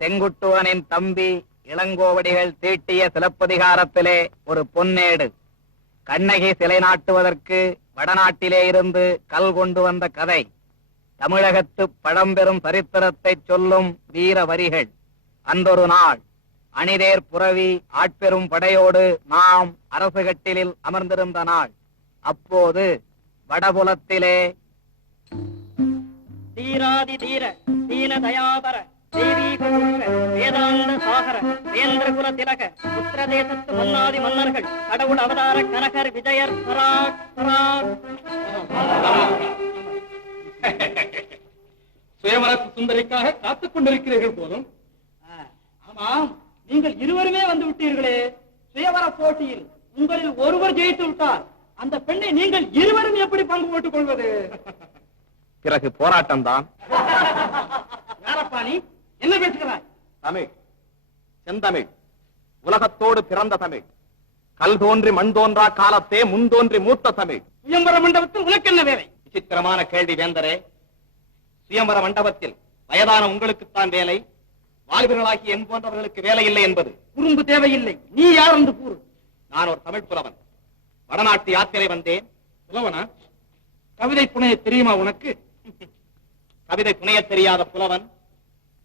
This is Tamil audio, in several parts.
செங்குட்டுவனின் தம்பி இளங்கோவடிகள் தீட்டிய சிலப்பதிகாரத்திலே ஒரு பொன்னேடு. கண்ணகி சிலை நாட்டுவதற்கு வடநாட்டிலே இருந்து கல் கொண்டு வந்த கதை. தமிழகத்து பழம்பெரும் சரித்திரத்தை சொல்லும் வீர வரிகள். அன்றொரு நாள் அணிதேர் புரவி ஆட்பெரும் படையோடு நாம் அரசு கட்டிலில் அமர்ந்திருந்த நாள். அப்போது வடபுலத்திலே தீராதி தீர தீன தயாபர தெய்வீக வேதாந்த சாகர வேந்திரகுல திலக உத்தரதேசத்து மன்னாதி மன்னர்கள் கடவுள் அவதார கனகர் விஜயர் சுயவரத்து சுந்தரிக்காக காத்துக் கொண்டிருக்கிறீர்கள் போலும். ஆமாம், நீங்கள் இருவருமே வந்து விட்டீர்களே. சுயவர போட்டியில் உங்களில் ஒருவர் ஜெயித்து விட்டார். அந்த பெண்ணை நீங்கள் இருவரும் எப்படி பங்கு போட்டுக் கொள்வது? பிறகு போராட்டம் தான். யாரப்பா நீ? என்ன பேசுகிறாய்? தமிழ், செந்தமிழ், உலகத்தோடு பிறந்த தமிழ், கல் தோன்றி மண் தோன்றா காலத்தே முன் தோன்றி மூத்த தமிழ். சுயம்பர மண்டபத்தில் உனக்கு என்ன வேலை? விசித்திரமான கேள்வி வேந்தரே. சுயம்பர மண்டபத்தில் வயதான உங்களுக்குத்தான் வேலை, வாலிபர்களாகி என் போன்றவர்களுக்கு வேலை இல்லை என்பது. குறும்பு தேவையில்லை. நீ யார் என்று கூறு. நான் ஒரு தமிழ் புலவன். வடநாட்டு யாத்திரை வந்தேன். புலவனா? கவிதை புனைய தெரியுமா உனக்கு? கவிதை புனைய தெரியாத புலவன்,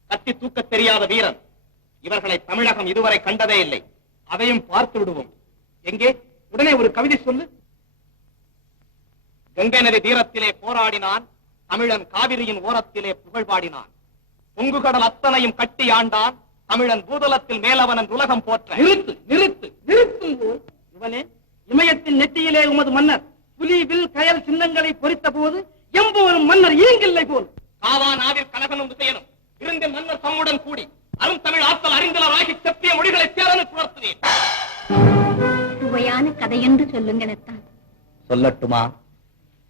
கத்தி தூக்க தெரியாத வீரன், இவர்களை தமிழகம் இதுவரை கண்டதே இல்லை. அதையும் பார்த்து விடுவோம். எங்கே? உடனே ஒரு கவிதை சொல்லு. கங்கை நதி தீரத்திலே போராடினான் தமிழன், காவிரியின் ஓரத்திலே புகழ் பாடினான். பொங்கு கடல் அத்தனையும் கட்டி ஆண்டான் தமிழன், பூதலத்தில் மேலவனன் உலகம் போற்ற. நிறுத்து நிறுத்து நிறுத்தும் போல் இவனே இமயத்தின் நெற்றியிலே உமது மன்னர் புலி வில் கயல் சின்னங்களை பொறித்த போது எம்புவரும் மன்னர் ஈங்கில்லை போல். காவா நாவில் கனகனும் விசயனும் இருந்த மன்னர் தம்முடன் கூடி அரும் தமிழ் ஆற்றல் அறிந்தலராகி செப்பிய மொழிகளை சேரனுக்கு உணர்த்தினேன். சுவையான கதை என்று சொல்லுங்களத்தான். சொல்லட்டுமா?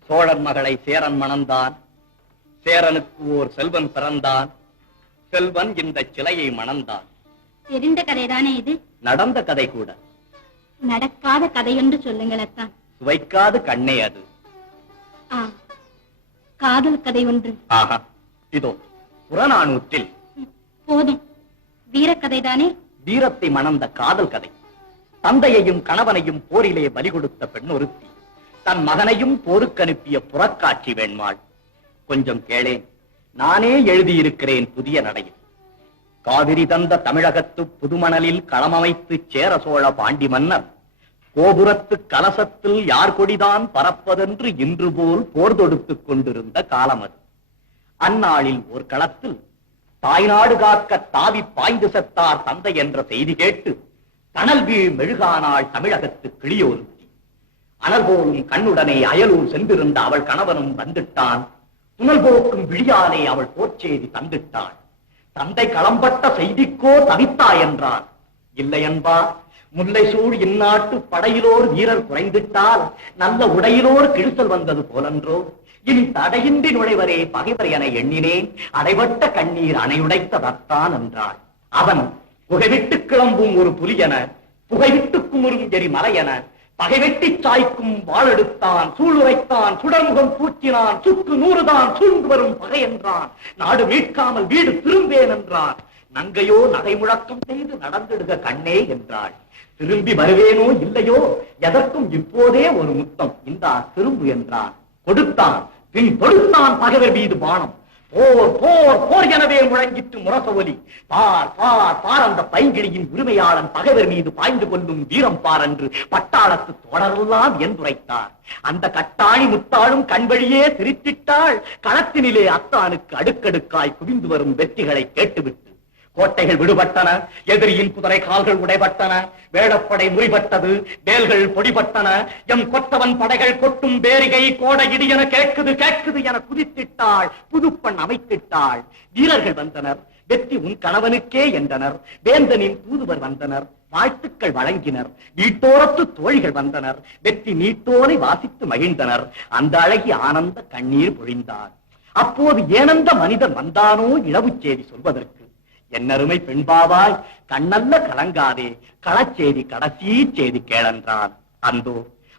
சோழன் மகளை சேரன் மணந்தான், சேரனுக்கு ஓர் செல்வன் பிறந்தான், செல்வன் இந்த சிலையை மணந்தான். தெரிந்த கதைதானே இது? நடந்த கதை கூட. நடக்காத கதை என்று சொல்லுங்களத்தான். சுவைக்காது கண்ணே அது. காதல் கதை ஒன்று. ஆஹா, இதோ புறநானூற்றில். போதும், வீரக்கதைதானே? வீரத்தை மணந்த காதல் கதை. தந்தையையும் கணவனையும் போரிலே பலி கொடுத்த பெண் ஒருத்தி தன் மகனையும் போருக்கு அனுப்பிய புறக்காட்சி வேண்மாள். கொஞ்சம் கேளேன், நானே எழுதியிருக்கிறேன் புதிய நடையில். காவிரி தந்த தமிழகத்து புதுமணலில் களமமைத்து சேர சோழ பாண்டி மன்னர் கோபுரத்து கலசத்தில் யார் கொடிதான் பறப்பதென்று இன்று போல் போர் தொடுத்துக் கொண்டிருந்த காலம் அது. அந்நாளில் ஓர் களத்தில் தாய்நாடு காக்க தாவி பாய்ந்து செத்தார் தந்தை என்ற செய்தி கேட்டு தணல் வீழ் மெழுகானாள் தமிழகத்து கிளியோருத்தி. அனல் போலும் கண்ணுடனே அயலூர் சென்றிருந்த அவள் கணவனும் வந்துட்டான். துணல் போக்கும் விழியாலே அவள் போர்ச்செய்தி தந்திட்டாள். தந்தை களம்பட்ட செய்திக்கோ தவித்தாய் என்றான். இல்லை என்பா, முல்லை சூழ் இந்நாட்டு படையிலோர் வீரர் குறைந்திட்டால் நல்ல உடையிலோர் கிழித்தல் வந்தது போலன்றோ. இனி தடையின்றி நுழைவரே பகைவர் என எண்ணினேன், அடைபட்ட கண்ணீர் அணையுடைத்ததான் என்றாள். அவன் புகைவிட்டு கிளம்பும் ஒரு புலியென, புகைவிட்டு குமுறும் எரி மலையென, பகைவெட்டி சாய்க்கும் வாழெடுத்தான், சூளுரைத்தான், சுடர்முகம் பூச்சினான், சுக்கு நூறுதான் சூழ்ந்து வரும் பகை என்றான். நாடு மீட்காமல் வீடு திரும்பேன் என்றான். நங்கையோ நகை முழக்கம் செய்து நடந்திடுக கண்ணே என்றாள். திரும்பி வருவேனோ இல்லையோ, எதற்கும் இப்போதே ஒரு முத்தம் இந்தா திரும்பு என்றான். கொடுத்தான். பின் தொடுத்தான் பகைவர் மீது பானம். போர் போர் போர் எனவே முழங்கிட்டு முரச ஒலி. பார் பார் பார் அந்த பைங்கிழியின் உரிமையாளன் பகைவர் மீது பாய்ந்து கொள்ளும் வீரம் பார் என்று பட்டாளத்து தொடரெல்லாம் என்றுரைத்தார். அந்த கட்டாணி முத்தாளும் கண்வழியே சிரித்திட்டாள். களத்தினிலே அத்தானுக்கு அடுக்கடுக்காய் குவிந்து வரும் வெற்றிகளை கேட்டுவிட்டு கோட்டைகள் விடுபட்டன, எதிரியின் குதிரை கால்கள் உடைபட்டன, வேடப்படை முறிபட்டது, வேல்கள் பொடிபட்டன, எம் கொத்தவன் படைகள் கொட்டும் பேரிகை கோட இடியென கேட்குது கேட்குது என குதித்திட்டாள். புதுப்பண் அமைத்திட்டாள். வீரர்கள் வந்தனர். வெற்றி உன் கணவனுக்கே என்றனர். வேந்தனின் தூதுவர் வந்தனர். வாழ்த்துக்கள் வழங்கினர். வீட்டோரத்து தோழிகள் வந்தனர். வெற்றி நீட்டோரை வாசித்து மகிழ்ந்தனர். அந்த அழகி ஆனந்த கண்ணீர் பொழிந்தார். அப்போது ஏனந்த மனிதன் வந்தானோ இளவு செய்தி சொல்வதற்கு. என்னருமை பெண்பாவாய் கண்ணல்ல கலங்காதே, களச்செய்தி கடைசி செய்தி கேளென்றான். அந்தோ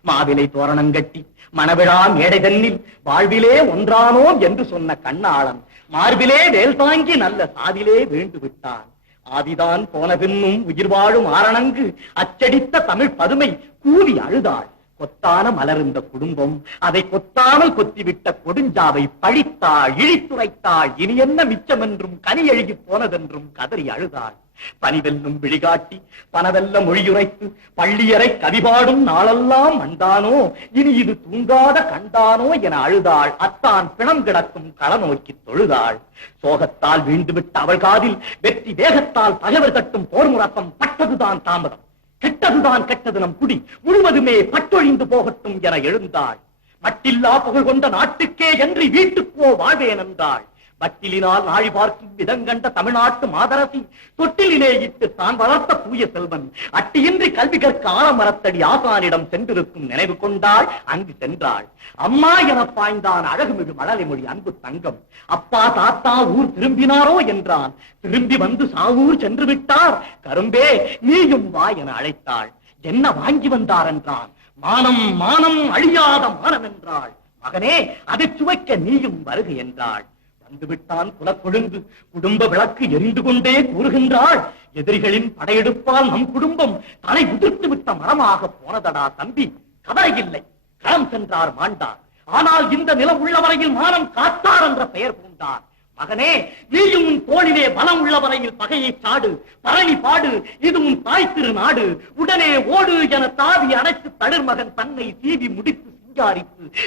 மாவிலை தோரணங்கட்டி மணவிழா மேடை தன்னில் வாழ்விலே ஒன்றானோம் என்று சொன்ன கண்ணாளன் மார்பிலே வேல் தாங்கி நல்ல சாதிலே வீழ்ந்து விட்டான். ஆதிதான் போன பின்னும் உயிர் வாழும் ஆரணங்கு அச்சடித்த தமிழ் பதுமை கூவி அழுதாள். கொத்தான மலர்ந்த குடும்பம் அதை கொத்தாமல் கொத்திவிட்ட கொடுஞ்சாவை பழித்தாள், இழித்துரைத்தாள். இனி என்ன மிச்சம் என்றும் கனி எழுகி போனதென்றும் கதறி அழுதாள். பனிவெல்லும் விழிகாட்டி பனவெல்ல மொழியுரைத்து பள்ளியறை கவிபாடும் நாளெல்லாம் மண்டானோ, இனி இது தூங்காத கண்டானோ என அழுதாள். அத்தான் பிணம் கிடக்கும் கள நோக்கி தொழுதாள். சோகத்தால் வீழ்ந்துவிட்ட அவள் காதில் வெற்றி வேகத்தால் பகைவர் தட்டும் போர் முழக்கம் பட்டதுதான் தாமதம். கெட்டதுதான் கெட்டது நம் குடி முழுவதுமே பட்டொழிந்து போகட்டும் என எழுந்தாள். மட்டில்லா புகழ் கொண்ட நாட்டுக்கே என்று வீட்டுக்கோ வாழ்வேன் என்றாள். வட்டிலினால் நாழி பார்க்கும் விதங்கண்ட தமிழ்நாட்டு மாதரசி தொட்டிலே இட்டு தான் வளர்த்த தூய செல்வன் அட்டியின்றி கல்வி கற்க ஆலமரத்தடி ஆசானிடம் சென்றிருக்கும் நினைவு கொண்டாள். அங்கு சென்றாள். அம்மா என பாய்ந்தான் அழகுமிகு மழலைமொழி அன்பு தங்கம். அப்பா தாத்தா ஊர் திரும்பினாரோ என்றான். திரும்பி வந்து சாவூர் சென்று விட்டார். கரும்பே நீயும் வா என அழைத்தாள். என்ன வாங்கி வந்தார் என்றான். மானம் மானம் அழியாத மானம் என்றாள். மகனே அதை சுவைக்க நீயும் வருக என்றாள். வந்துவிட்டான் குலக்கொழுந்து குடும்ப விளக்கு எரிந்து கொண்டே கூறுகின்றாள். எதிரிகளின் படையெடுப்பால் நம் குடும்பம் தலை உதிர்த்து விட்ட மரமாக போனதடா தம்பி. கவலையில்லை, களம் சென்றார் மாண்டார். ஆனால் இந்த நிலம் உள்ளவரையில் மானம் காத்தார் என்ற பெயர் பூண்டார். மகனே நீயும் உன் தோளிலே பலம் உள்ளவரையில் பகையை சாடு, பரணி பாடு, இது உன் தாய் திரு நாடு. உடனே ஓடு என தாவி அணைத்து தளிர் மகன் தன்னை சீவி முடித்து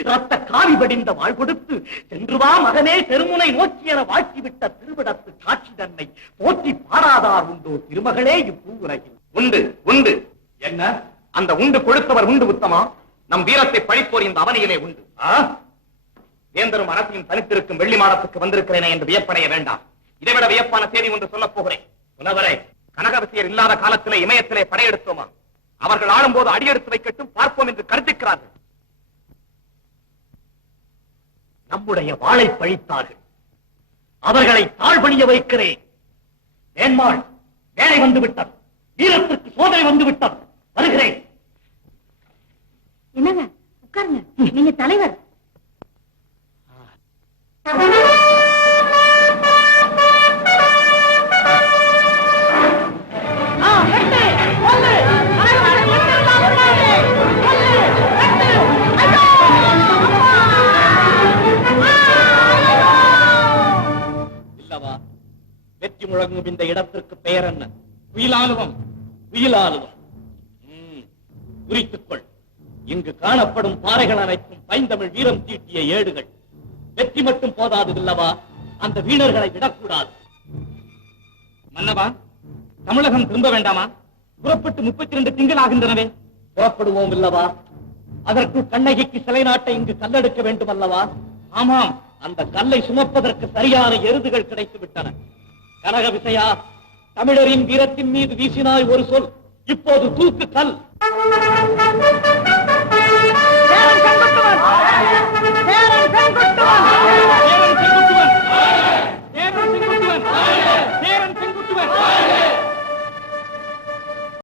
ரத்த காவி படிந்த வாழ் கொடுத்து சென்று வா மகனே தெருமுனை நோக்கியென வாழ்த்திவிட்ட திருவிடத்து காட்சி தன்னை போற்றி பாராதார் உண்டோ திருமகளே இப்பூவுலகில்? உண்டு உண்டு. என்ன அந்த உண்டு கொடுத்தவர் உண்டு உத்தமா? நம் வீரத்தை பழிப்போர் இந்த அவனியிலே உண்டு. வேந்தரும் அரசையும் தனித்திருக்கும் வெள்ளி மாடத்துக்கு வந்திருக்கிறேனே என்று வியப்படைய வேண்டாம். இதைவிட வியப்பான செய்தி ஒன்று சொல்லப் போகிறேன். புலவரே, கனகவசியர் இல்லாத காலத்திலே இமயத்திலே படையெடுத்தோமா? அவர்கள் ஆளும்போது அடியெடுத்து வைக்கட்டும் பார்ப்போம் என்று கருதிக்கிறார்கள். நம்முடைய வாளை பழித்தார்கள். அவர்களை தாழ்பணிய வைக்கிறேன். வேண்மாள் வேலை வந்து விட்டது. வீரத்திற்கு சோதனை வந்து விட்டது. வருகிறேன். என்னங்க உட்காருங்க, நீங்க தலைவர். வெற்றி முழங்கும் இந்த இடத்திற்கு பெயர் என்ன? உயிலாலுவம். உயிலாலுவம் குறித்துக்கொள். இங்கு காணப்படும் பாறைகள் அனைத்தும் பைந்தமிழ் வீரம் தீட்டிய ஏடுகள். வெற்றி மட்டும் போதாது இல்லவா, அந்த வீணர்களை விடக்கூடாது. மன்னவா, தமிழகம் திரும்ப வேண்டாமா? புறப்பட்டு 32 திங்கள் ஆகின்றனவே. புறப்படுவோம் இல்லவா? அதற்குள் கண்ணகிக்கு சிலை நாட்டை இங்கு கல்லெடுக்க வேண்டும் அல்லவா? ஆமாம், அந்த கல்லை சுமப்பதற்கு சரியான எருதுகள் கிடைத்து விட்டன. கனக விசையா, தமிழரின் வீரத்தின் மீது வீசினாய் ஒரு சொல், இப்போது தூக்கு கல்.